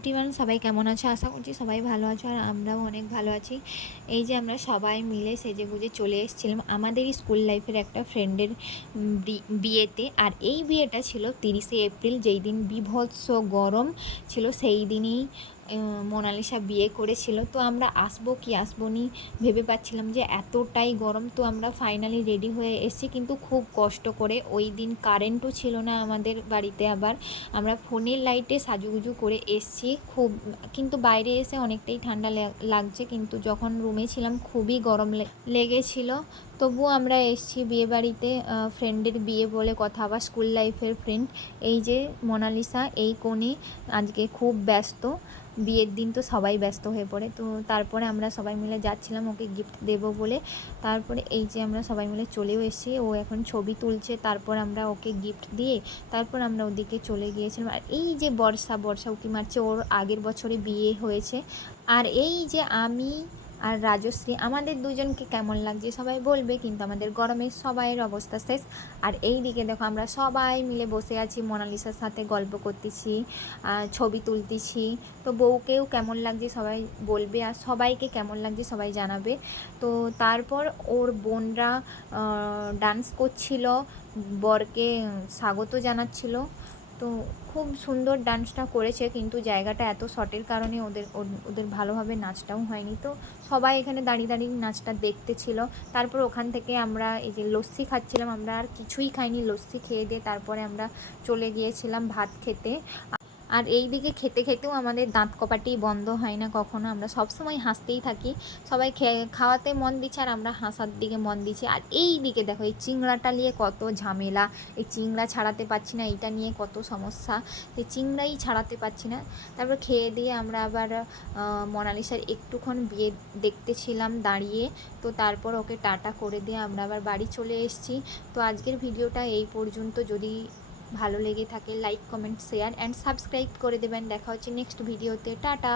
Everyone, সবাই কেমন আছো? আশা করছি সবাই ভালো আছো আর আমরাও অনেক ভালো আছি। এই যে আমরা সবাই মিলে সেজেগুজে চলে এসেছিলাম আমাদেরই স্কুল লাইফের একটা ফ্রেন্ডের বিয়েতে। আর এই বিয়েটা ছিল 30শে এপ্রিল, যেই দিন বীভৎস গরম ছিল। সেই দিনই মোনালিসা বিয়ে করেছিল। তো আমরা আসবো কি আসবো নি ভেবে পাচ্ছিলাম যে এতটাই গরম। তো আমরা ফাইনালি রেডি হয়ে এসেছি, কিন্তু খুব কষ্ট করে। ওই দিন কারেন্টও ছিল না আমাদের বাড়িতে, আবার আমরা ফোনের লাইটে সাজুগুজু করে এসছি কিন্তু বাইরে এসে অনেকটাই ঠান্ডা লাগছে, কিন্তু যখন রুমে ছিলাম খুবই গরম লেগেছিল। তবুও আমরা এসছি বিয়েবাড়িতে, ফ্রেন্ডের বিয়ে বলে কথা, আবার স্কুল লাইফের ফ্রেন্ড। এই যে মোনালিসা, এই কোণে আজকে খুব ব্যস্ত। বিয়ের দিন তো সবাই ব্যস্ত হয়ে পড়ে। তো তারপরে আমরা সবাই মিলে যাচ্ছিলাম ওকে গিফট দেবো বলে। তারপরে এই যে আমরা সবাই মিলে চলেও এসেছি, ও এখন ছবি তুলছে। তারপর আমরা ওকে গিফট দিয়ে তারপর আমরা ওদিকে চলে গিয়েছিলাম। আর এই যে বর্ষা উকি মারছে, ওর আগের বছরে বিয়ে হয়েছে। আর এই যে আমি আর রাজশ্রী, আমাদের দুজনকে কেমন লাগছে সবাই বলবে, কিন্তু আমাদের গরমে সবাইয়ের অবস্থা শেষ। আর এই দিকে দেখো আমরা সবাই মিলে বসে আছি, মোনালিসার সাথে গল্প করতেছি, ছবি তুলতেছি। তো বউকেও কেমন লাগছে সবাই বলবে, আর সবাইকে কেমন লাগছে সবাই জানাবে। তো তারপর ওর বোনরা ডান্স করছিল, বরকে স্বাগত জানাচ্ছিল। তো খুব সুন্দর ডান্সটা করেছে, কিন্তু জায়গাটা এত শর্টের কারণে ওদের ভালোভাবে নাচটাও হয়নি। তো সবাই এখানে দাঁড়িয়ে দাঁড়িয়ে নাচটা দেখতেছিল। তারপর ওখান থেকে আমরা এই যে লস্যি খাচ্ছিলাম, আমরা আর কিছুই খাইনি, লস্যি খেয়ে দিয়ে তারপরে আমরা চলে গিয়েছিলাম ভাত খেতে। আর এই দিকে খেতে খেতেও আমাদের দাঁত কপাটি বন্ধ হয় না কখনো, আমরা সবসময় হাসতেই থাকি। সবাই খাওয়াতে মন দিচ্ছে আর আমরা হাসার দিকে মন দিচ্ছি। আর এই দিকে দেখো, এই চিংড়াটা নিয়ে কত ঝামেলা, এই চিংড়া ছাড়াতে পারছি না, এইটা নিয়ে কত সমস্যা, এই চিংড়াই ছাড়াতে পারছি না। তারপর খেয়ে দিয়ে আমরা আবার মোনালিসার একটুক্ষণ বিয়ে দেখতেছিলাম দাঁড়িয়ে। তো তারপর ওকে টাটা করে দিয়ে আমরা আবার বাড়ি চলে এসেছি। তো আজকের ভিডিওটা এই পর্যন্ত। যদি ভালো লেগে থাকে like, comment, share and subscribe করে দেবেন। দেখা হচ্ছে নেক্সট ভিডিওতে। টাটা।